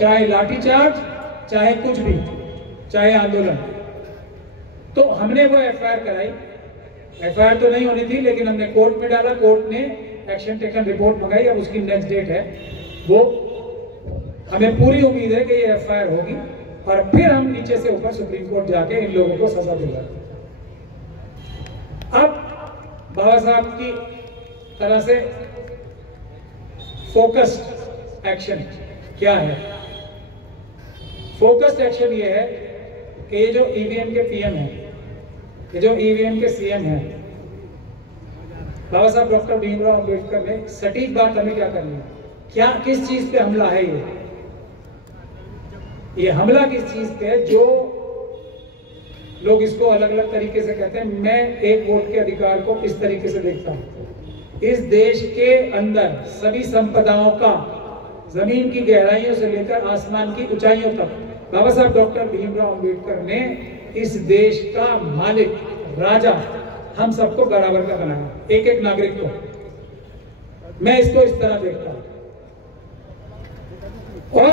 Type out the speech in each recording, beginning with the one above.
चाहे लाठीचार्ज, चाहे कुछ भी, चाहे आंदोलन। तो हमने वो एफआईआर कराई। एफआईआर तो नहीं होनी थी, लेकिन हमने कोर्ट में डाला, कोर्ट ने एक्शन टेकन रिपोर्ट मंगाई। अब उसकी नेक्स्ट डेट है, वो हमें पूरी उम्मीद है कि ये एफआईआर होगी और फिर हम नीचे से ऊपर सुप्रीम कोर्ट जाके इन लोगों को सजा दिलाएंगे। अब बाबा साहब की तरह से फोकस्ड एक्शन क्या है? फोकस्ड एक्शन ये है कि ये जो ईवीएम के पीएम हैं, ये जो ईवीएम के सीएम हैं, बाबा साहब डॉक्टर भीमराव अंबेडकर ने सटीक बात हमें क्या करनी है, क्या किस चीज पे हमला है? ये हमला किस चीज पे है? जो लोग इसको अलग अलग तरीके से कहते हैं, मैं एक वोट के अधिकार को इस तरीके से देखता हूं। इस देश के अंदर सभी संपदाओं का, जमीन की गहराइयों से लेकर आसमान की ऊंचाइयों तक, बाबा साहब डॉक्टर भीमराव अंबेडकर ने इस देश का मालिक, राजा, हम सबको बराबर का बनाया, एक एक नागरिक को। मैं इसको इस तरह देखता हूं। और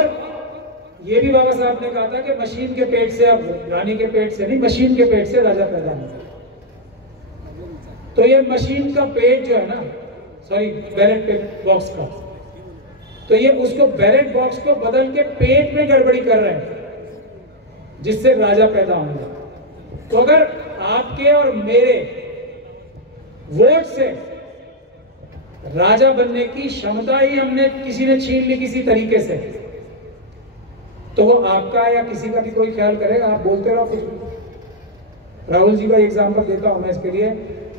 ये भी बाबा साहब ने कहा था कि मशीन के पेट से, अब रानी के पेट से नहीं, मशीन के पेट से राजा पैदा होता है। तो ये मशीन का पेट जो है ना, सॉरी बैलेट बॉक्स का, तो ये उसको बैलेट बॉक्स को बदल के पेट में गड़बड़ी कर रहे हैं, जिससे राजा पैदा होंगे। तो अगर आपके और मेरे वोट से राजा बनने की क्षमता ही हमने किसी ने छीन ली किसी तरीके से, तो वो आपका या किसी का भी कोई ख्याल करेगा? आप बोलते रहो कुछ। राहुल जी का एग्जाम्पल देता हूं मैं इसके लिए,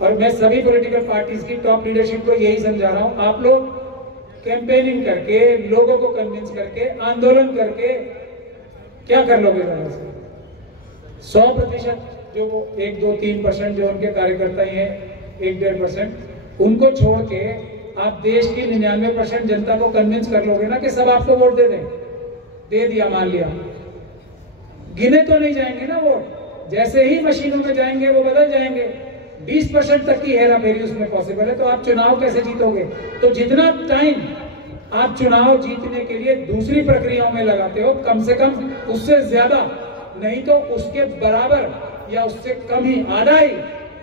और मैं सभी पॉलिटिकल पार्टीज की टॉप लीडरशिप को यही समझा रहा हूं, आप लोग कैंपेनिंग करके, लोगों को कन्विंस करके, आंदोलन करके क्या कर लोगे? 100% जो 1, 2, 3% जो उनके कार्यकर्ता ही हैं, 1-1.5%, उनको छोड़ के आप देश की 99% जनता को कन्विंस कर लोगे ना कि सब आपको वोट दे दें। दे दिया, मान लिया, गिने तो नहीं जाएंगे ना वोट। जैसे ही मशीनों में जाएंगे वो बदल जाएंगे। 20% तक की हेरा फेरी उसमें पॉसिबल है। तो आप चुनाव कैसे जीतोगे? तो जितना टाइम आप चुनाव जीतने के लिए दूसरी प्रक्रियाओं में लगाते हो, कम से कम उससे ज्यादा, नहीं तो उसके बराबर या उससे कम ही, आधा ही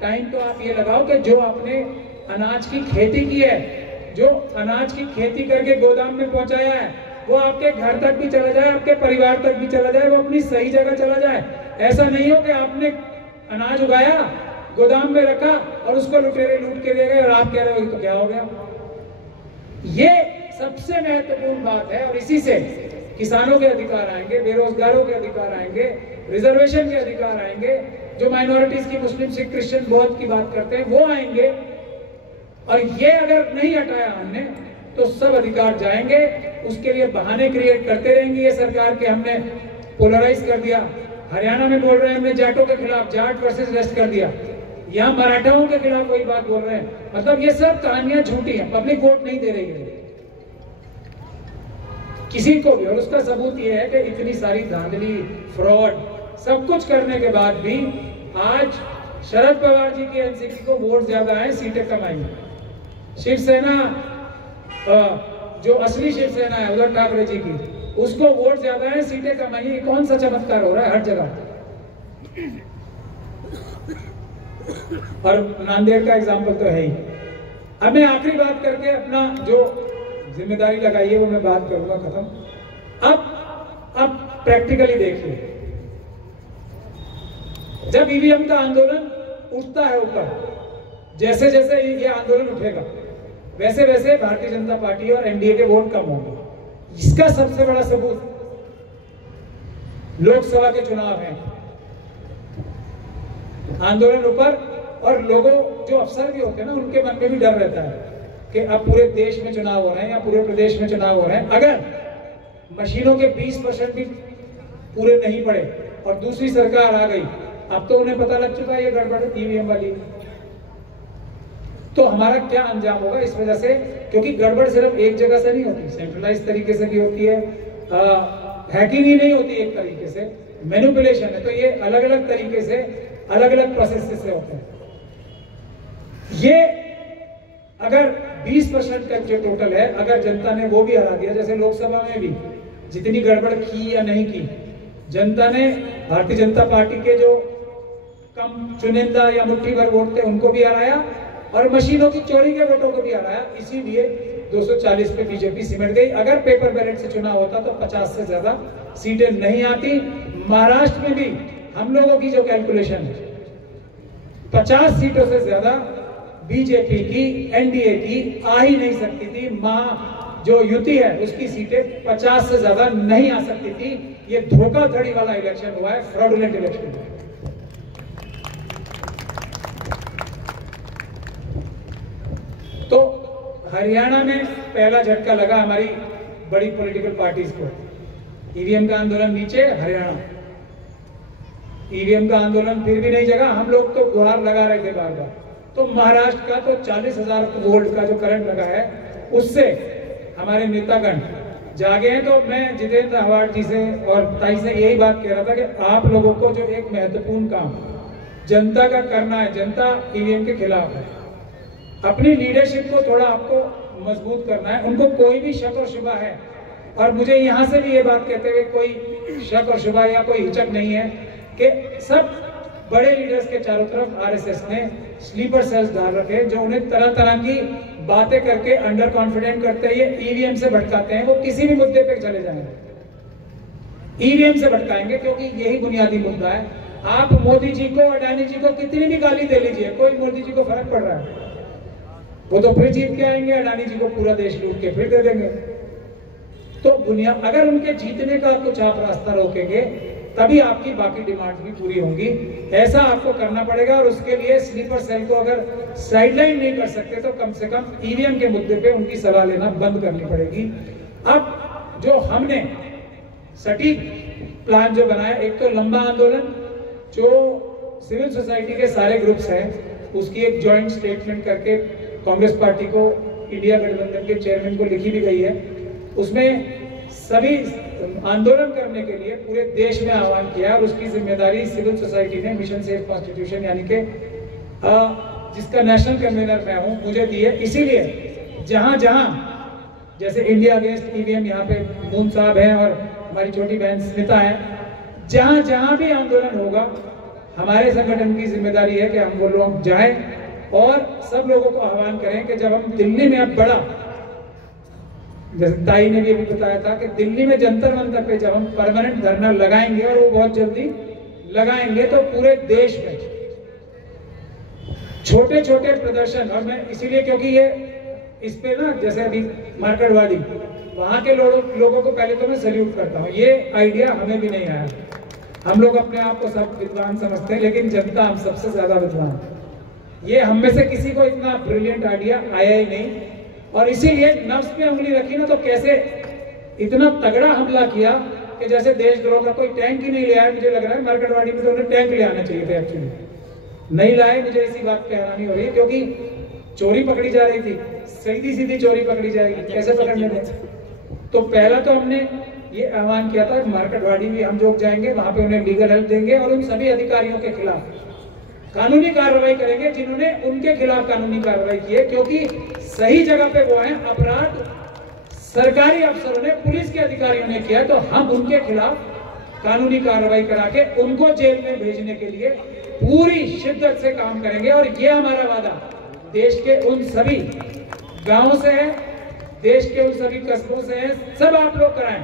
टाइम तो आप ये लगाओ कि जो आपने अनाज की खेती की है, जो अनाज की खेती करके गोदाम में पहुंचाया है, वो आपके घर तक भी चला जाए, आपके परिवार तक भी चला जाए, वो अपनी सही जगह चला जाए। ऐसा नहीं हो कि आपने अनाज उगाया, गोदाम में रखा और उसको लुटेरे लूट के दे गए और आप कह रहे हो तो क्या हो गया। ये सबसे महत्वपूर्ण बात है। और इसी से किसानों के अधिकार आएंगे, बेरोजगारों के अधिकार आएंगे, रिजर्वेशन के अधिकार आएंगे, जो माइनॉरिटीज की, मुस्लिम, सिख, क्रिश्चियन, बौद्ध की बात करते हैं, वो आएंगे। और ये अगर नहीं हटाया हमने तो सब अधिकार जाएंगे। उसके लिए बहाने क्रिएट करते रहेंगे ये सरकार के, हमने पोलराइज कर दिया। हरियाणा में बोल रहे हैं हमने जाटों के खिलाफ, जाट वर्सेस वेस्ट कर दिया। यहाँ मराठाओं के खिलाफ वही बात बोल रहे हैं। मतलब ये सब कहानियां झूठी हैं। पब्लिक वोट नहीं दे रही है किसी को भी। और उसका सबूत ये है कि इतनी सारी धांधली, फ्रॉड, सब कुछ करने के बाद भी आज शरद पवार जी की एनसीपी को वोट ज्यादा आए, सीटें कम आई। शिवसेना, जो असली शिवसेना है उद्धव ठाकरे जी की, उसको वोट ज्यादा है, सीटें कम आई। ये कौन सा चमत्कार हो रहा है हर जगह? और नांदेड़ का एग्जाम्पल तो है ही। अब मैं आखिरी बात करके अपना जो जिम्मेदारी लगाई है वो मैं बात करूंगा खत्म। अब प्रैक्टिकली देखिए, जब ईवीएम का आंदोलन उठता है ऊपर, जैसे जैसे ये आंदोलन उठेगा, वैसे वैसे भारतीय जनता पार्टी और एनडीए के वोट कम होंगे। इसका सबसे बड़ा सबूत लोकसभा के चुनाव हैं। आंदोलन ऊपर, और लोगों, जो अफसर भी होते हैं ना, उनके मन में भी डर रहता है कि अब पूरे देश में चुनाव हो रहे हैं या पूरे प्रदेश में चुनाव हो रहे हैं। अगर मशीनों के 20% भी पूरे नहीं पड़े और दूसरी सरकार आ गई, अब तो उन्हें पता लग चुका है ये गड़बड़ है ईवीएम वाली, तो हमारा क्या अंजाम होगा इस वजह से? क्योंकि गड़बड़ सिर्फ एक जगह से नहीं होती, सेंट्रलाइज तरीके से भी होती है, हैकिंग ही नहीं होती एक तरीके से, मैनिपुलेशन है। तो ये अलग अलग तरीके से, अलग अलग प्रोसेस से होते हैं। ये अगर 20% का जो टोटल है, अगर जनता ने वो भी हरा दिया, जैसे लोकसभा में भी जितनी गड़बड़ की या नहीं की, जनता ने भारतीय जनता पार्टी के जो कम चुनिंदा या मुट्ठी भर वोट थे उनको भी हराया और मशीनों की चोरी के वोटों को भी हराया। इसीलिए 240 पे बीजेपी सिमट गई। अगर पेपर बैलेट से चुनाव होता तो 50 से ज्यादा सीटें नहीं आती। महाराष्ट्र में भी हम लोगों की जो कैलकुलेशन है 50 सीटों से ज्यादा बीजेपी की, एनडीए की आ ही नहीं सकती थी। जो युति है उसकी सीटें 50 से ज्यादा नहीं आ सकती थी। ये धोखाधड़ी वाला इलेक्शन हुआ है, फ्रॉडुलेंट इलेक्शन हुआ है। तो हरियाणा में पहला झटका लगा हमारी बड़ी पॉलिटिकल पार्टीज को। ईवीएम का आंदोलन नीचे, हरियाणा ईवीएम का आंदोलन फिर भी नहीं जगा। हम लोग तो गुहार लगा रहे थे बार बार। तो महाराष्ट्र का तो 40,000 वोल्ट का जो करंट लगा है उससे हमारे नेतागण जागे हैं। तो मैं जितेंद्र आव्हाड जी से और ताई से यही बात कह रहा था कि आप लोगों को जो एक महत्वपूर्ण काम जनता का करना है, जनता ईवीएम के खिलाफ है, अपनी लीडरशिप को थोड़ा आपको मजबूत करना है। उनको कोई भी शक और शुबा है, और मुझे यहां से भी ये बात कहते हुए कोई शक और शुबा या कोई हिचक नहीं है कि सब बड़े लीडर्स के चारों तरफ आरएसएस ने स्लीपर सेल्स डाल रखे जो उन्हें तरह तरह की बातें करके अंडर कॉन्फिडेंट करते हैं, ये ईवीएम से भटकाते हैं। वो किसी भी मुद्दे पे चले जाएंगे ईवीएम से भटकाएंगे, क्योंकि यही बुनियादी मुद्दा है। आप मोदी जी को, अडानी जी को कितनी भी गाली दे लीजिए, कोई मोदी जी को फर्क पड़ रहा है? वो तो फिर जीत के आएंगे, अडानी जी को पूरा देश लूट के फिर दे देंगे। तो बुनियाद, अगर उनके जीतने का कुछ आप रास्ता रोकेंगे तभी आपकी बाकी डिमांड भी पूरी होंगी। ऐसा आपको करना पड़ेगा, और उसके लिए स्लीपर सेल को अगर साइडलाइन नहीं कर सकते तो कम से कम ईवीएम के मुद्दे पे उनकी सलाह लेना बंद करनी पड़ेगी। अब जो हमने सटीक प्लान जो बनाया, एक तो लंबा आंदोलन, जो सिविल सोसाइटी के सारे ग्रुप्स हैं उसकी एक जॉइंट स्टेटमेंट करके कांग्रेस पार्टी को, इंडिया गठबंधन के चेयरमैन को लिखी भी गई है। उसमें सभी आंदोलन करने के लिए पूरे देश में आह्वान किया, और उसकी जिम्मेदारी सिविल सोसाइटी ने मिशन सेफ कॉन्स्टिट्यूशन यानी कि जिसका नेशनल कन्वीनर मैं हूं, मुझे दी है। इसीलिए जहां जहां जैसे इंडिया अगेंस्ट ईवीएम, यहाँ पे मून साहब हैं और हमारी छोटी बहन स्मिता है, जहां जहां भी आंदोलन होगा हमारे संगठन की जिम्मेदारी है कि हम वो लोग जाएं और सब लोगों को आह्वान करें कि जब हम दिल्ली में, अब बड़ा, जैसे ताई ने भी अभी बताया था कि दिल्ली में जंतर मंतर पे जब हम परमानेंट धरना लगाएंगे, और वो बहुत जल्दी लगाएंगे, तो पूरे देश में छोटे छोटे प्रदर्शन, और मैं इसीलिए क्योंकि ये इस पे ना, जैसे अभी मार्केटवाड़ी, वहां के लोगों को पहले तो मैं सैल्यूट करता हूँ। ये आइडिया हमें भी नहीं आया। हम लोग अपने आप को सब विद्वान समझते हैं, लेकिन जनता हम सबसे ज्यादा विद्वान। ये हम में से किसी को इतना ब्रिलियंट आइडिया आया ही नहीं, और इसीलिए नफ्स पे उंगली रखी ना, तो कैसे इतना तगड़ा हमला किया कि जैसे देशद्रोह का कोई टैंक ही नहीं ले आया। मुझे लग रहा है मार्केटवाड़ी में तो उन्हें टैंक ले आना चाहिए था, एक्चुअली नहीं लाए। मुझे इसी बात पे हैरानी हो रही है, क्योंकि चोरी पकड़ी जा रही थी, सीधी सीधी चोरी पकड़ी जाएगी, कैसे पकड़ने दें? तो पहला तो हमने ये आह्वान किया था, मार्केटवाड़ी भी हम लोग जाएंगे, वहां पे उन्हें लीगल हेल्प देंगे, और उन सभी अधिकारियों के खिलाफ कानूनी कार्रवाई करेंगे जिन्होंने उनके खिलाफ कानूनी कार्रवाई की है, क्योंकि सही जगह पे वो है। अपराध सरकारी अफसरों ने, पुलिस के अधिकारियों ने किया, तो हम उनके खिलाफ कानूनी कार्रवाई करा के उनको जेल में भेजने के लिए पूरी शिद्दत से काम करेंगे। और ये हमारा वादा देश के उन सभी गांवों से है, देश के उन सभी कस्बों से है, सब आप लोग कराएं,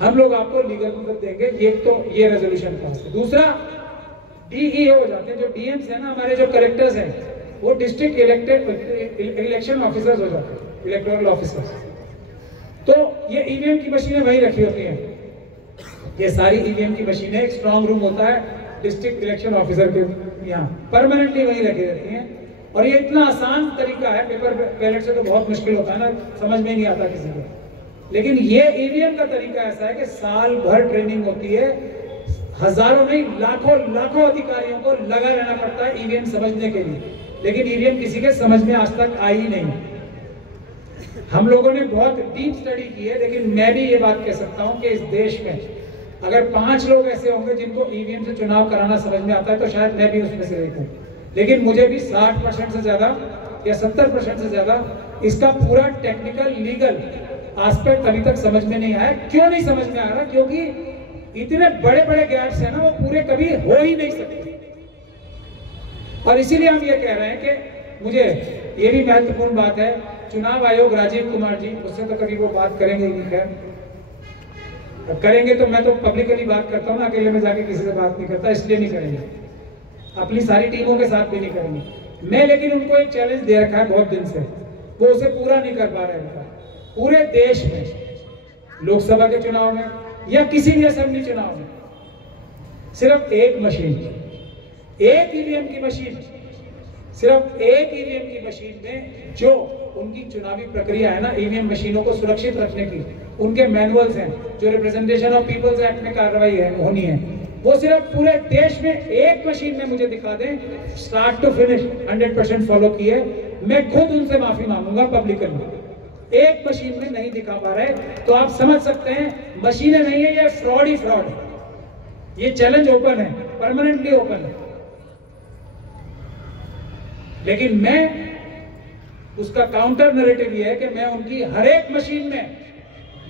हम लोग आपको लीगल मदद देंगे। ये तो ये रेजोल्यूशन पास है। दूसरा, डीईओ हो जाते हैं, जो डीएम्स है ना, हमारे जो कलेक्टर्स हैं, वो डिस्ट्रिक्ट इलेक्शन ऑफिसर्स हो जाते हैं, इलेक्टोरल ऑफिसर्स। तो ये ईवीएम की मशीनें वहीं रखी होती हैं, ये सारी ईवीएम की मशीनें, एक स्ट्रॉन्ग रूम होता है डिस्ट्रिक्ट इलेक्शन ऑफिसर के यहाँ, परमानेंटली वहीं रखी रहती हैं। और ये इतना आसान तरीका है, पेपर बैलेट से तो बहुत मुश्किल होता है ना, समझ में नहीं आता किसी को, लेकिन ये ईवीएम का तरीका ऐसा है कि साल भर ट्रेनिंग होती है, हजारों नहीं लाखों अधिकारियों को लगा रहना पड़ता है ईवीएम समझने के लिए, लेकिन ईवीएम किसी के समझ में आज तक आई ही नहीं। हम लोगों ने बहुत डीप स्टडी की है, लेकिन मैं भी ये बात कह सकता हूं कि इस देश में अगर 5 लोग ऐसे होंगे जिनको ईवीएम से चुनाव कराना समझ में आता है, तो शायद मैं भी उसमें से एक हूं। लेकिन मुझे भी 60% से ज्यादा या 70% से ज्यादा इसका पूरा टेक्निकल, लीगल एस्पेक्ट अभी तक समझ में नहीं आया। क्यों नहीं समझ में आ रहा? क्योंकि इतने बड़े बड़े गैप्स हैं ना, वो पूरे कभी हो ही नहीं सकते। और इसीलिए हम ये कह रहे हैं कि मुझे ये भी महत्वपूर्ण बात है, चुनाव आयोग राजीव कुमार जी, उससे तो कभी वो बात करेंगे ही नहीं, खैर करेंगे तो मैं तो पब्लिकली बात करता हूँ ना, अकेले में जाके किसी से बात नहीं करता, इसलिए नहीं करेंगे, अपनी सारी टीमों के साथ भी नहीं करेंगे मैं। लेकिन उनको एक चैलेंज दे रखा है बहुत दिन से, वो उसे पूरा नहीं कर पा रहे हैं। पूरे देश में लोकसभा के चुनाव में या किसी भी असेंबली चुनाव में सिर्फ एक मशीन, एक ईवीएम की मशीन, सिर्फ एक ईवीएम की मशीन में जो उनकी चुनावी प्रक्रिया है ना, ईवीएम मशीनों को सुरक्षित रखने की उनके मैनुअल्स हैं, जो रिप्रेजेंटेशन ऑफ पीपल्स एक्ट में कार्रवाई है होनी है, वो सिर्फ पूरे देश में एक मशीन में मुझे दिखा दें, स्टार्ट टू फिनिश 100% फॉलो किए। मैं खुद उनसे माफी मांगूंगा पब्लिकली। एक मशीन में नहीं दिखा पा रहे तो आप समझ सकते हैं मशीनें नहीं है, ये फ्रॉड ही फ्रॉड है। ये चैलेंज ओपन है, परमानेंटली ओपन है। लेकिन मैं उसका काउंटर नैरेटिव ये है कि मैं उनकी हर एक मशीन में,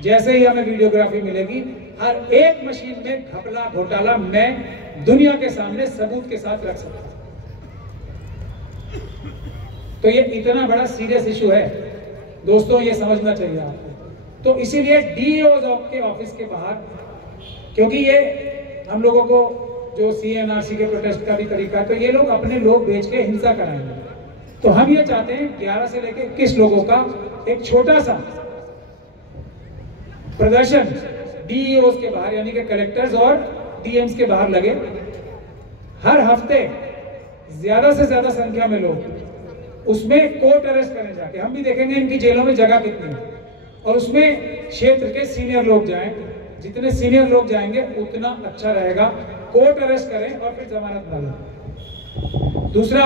जैसे ही हमें वीडियोग्राफी मिलेगी, हर एक मशीन में घपला घोटाला मैं दुनिया के सामने सबूत के साथ रख सकता हूं। तो ये इतना बड़ा सीरियस इशू है दोस्तों, ये समझना चाहिए आपको। तो इसीलिए डीईओ के ऑफिस के बाहर, क्योंकि ये हम लोगों को जो सीएनआरसी के प्रोटेस्ट का भी तरीका है, तो ये लोग अपने लोग भेज के हिंसा कराएंगे। तो हम ये चाहते हैं 11 से लेकर 21 लोगों का एक छोटा सा प्रदर्शन डीईओ के बाहर, यानी कि कलेक्टर्स और डीएम्स के बाहर लगे। हर हफ्ते ज्यादा से ज्यादा संख्या में लोग उसमें कोर्ट अरेस्ट करने जाके, हम भी देखेंगे इनकी जेलों में जगह कितनी है, और उसमें क्षेत्र के सीनियर लोग जाएं। जितने सीनियर लोग जाएंगे उतना अच्छा रहेगा। कोर्ट अरेस्ट करें और फिर जमानत डालें। दूसरा,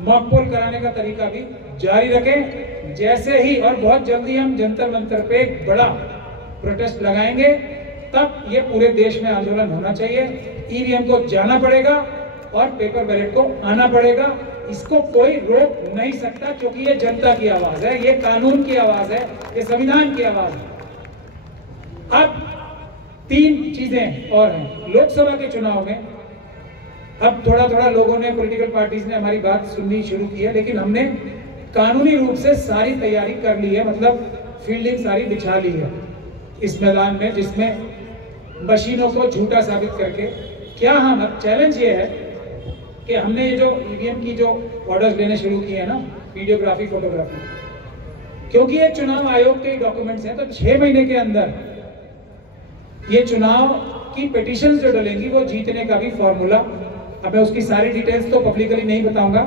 मॉक पोल कराने का तरीका भी जारी रखें। जैसे ही और बहुत जल्दी हम जंतर मंतर पे एक बड़ा प्रोटेस्ट लगाएंगे, तब ये पूरे देश में आंदोलन होना चाहिए। ईवीएम को जाना पड़ेगा और पेपर बैलेट को आना पड़ेगा। इसको कोई रोक नहीं सकता, क्योंकि ये जनता की आवाज है, ये कानून की आवाज है, ये संविधान की आवाज है। अब 3 चीजें और हैं लोकसभा के चुनाव में। अब थोड़ा थोड़ा लोगों ने, पॉलिटिकल पार्टीज ने हमारी बात सुननी शुरू की है, लेकिन हमने कानूनी रूप से सारी तैयारी कर ली है, मतलब फील्डिंग सारी बिछा ली है इस मैदान में, जिसमें मशीनों को झूठा साबित करके क्या हम, अब चैलेंज ये है कि हमने ये जो ईवीएम की जो ऑर्डर्स लेने शुरू किए हैं ना, वीडियोग्राफी, फोटोग्राफी, क्योंकि ये चुनाव आयोग के डॉक्यूमेंट्स हैं, तो 6 महीने के अंदर ये चुनाव की पिटीशन जो डलेंगी, वो जीतने का भी फॉर्मूला, अब मैं उसकी सारी डिटेल्स तो पब्लिकली नहीं बताऊंगा,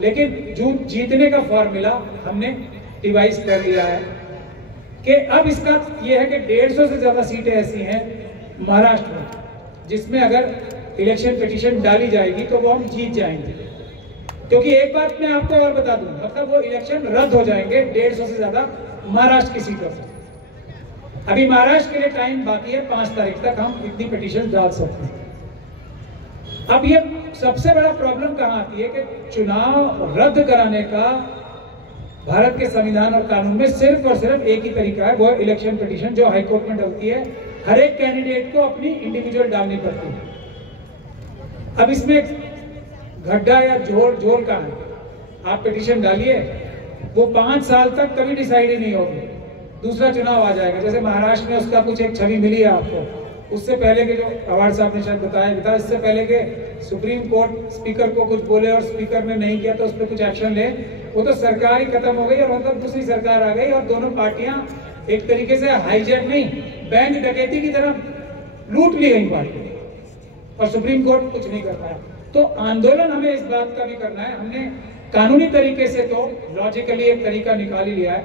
लेकिन जो जीतने का फॉर्मूला हमने डिवाइस कर लिया है कि अब इसका ये है कि 150 से ज्यादा सीटें ऐसी हैं महाराष्ट्र में, जिसमें अगर इलेक्शन पिटीशन डाली जाएगी तो वो हम जीत जाएंगे। क्योंकि एक बात मैं आपको और बता दूं, मतलब वो इलेक्शन रद्द हो जाएंगे 150 से ज्यादा महाराष्ट्र की सीटों से। अभी महाराष्ट्र के लिए टाइम बाकी है, 5 तारीख तक हम इतनी पिटीशन डाल सकते हैं। अब ये सबसे बड़ा प्रॉब्लम कहां आती है कि चुनाव रद्द कराने का भारत के संविधान और कानून में सिर्फ और सिर्फ एक ही तरीका है, वो है इलेक्शन पिटीशन, जो हाईकोर्ट में डलती है। हर एक कैंडिडेट को अपनी इंडिविजुअल डालनी पड़ती है। अब इसमें गड्ढा या झोल का है, आप पिटीशन डालिए, वो 5 साल तक कभी डिसाइड ही नहीं होगी, दूसरा चुनाव आ जाएगा। जैसे महाराष्ट्र में उसका कुछ एक छवि मिली है आपको, उससे पहले के जो अवार्ड साहब ने शायद बताया, इससे पहले के सुप्रीम कोर्ट स्पीकर को कुछ बोले और स्पीकर ने नहीं किया तो उस पर कुछ एक्शन ले, वो तो सरकार ही खत्म हो गई और मतलब दूसरी सरकार आ गई और दोनों पार्टियां एक तरीके से हाईजैक नहीं, बैंक डकैती की तरह लूट ली गई पार्टी, और सुप्रीम कोर्ट कुछ नहीं कर पाया। तो आंदोलन हमें इस बात का भी करना है। हमने कानूनी तरीके से तो लॉजिकली एक तरीका निकाल ही लिया है,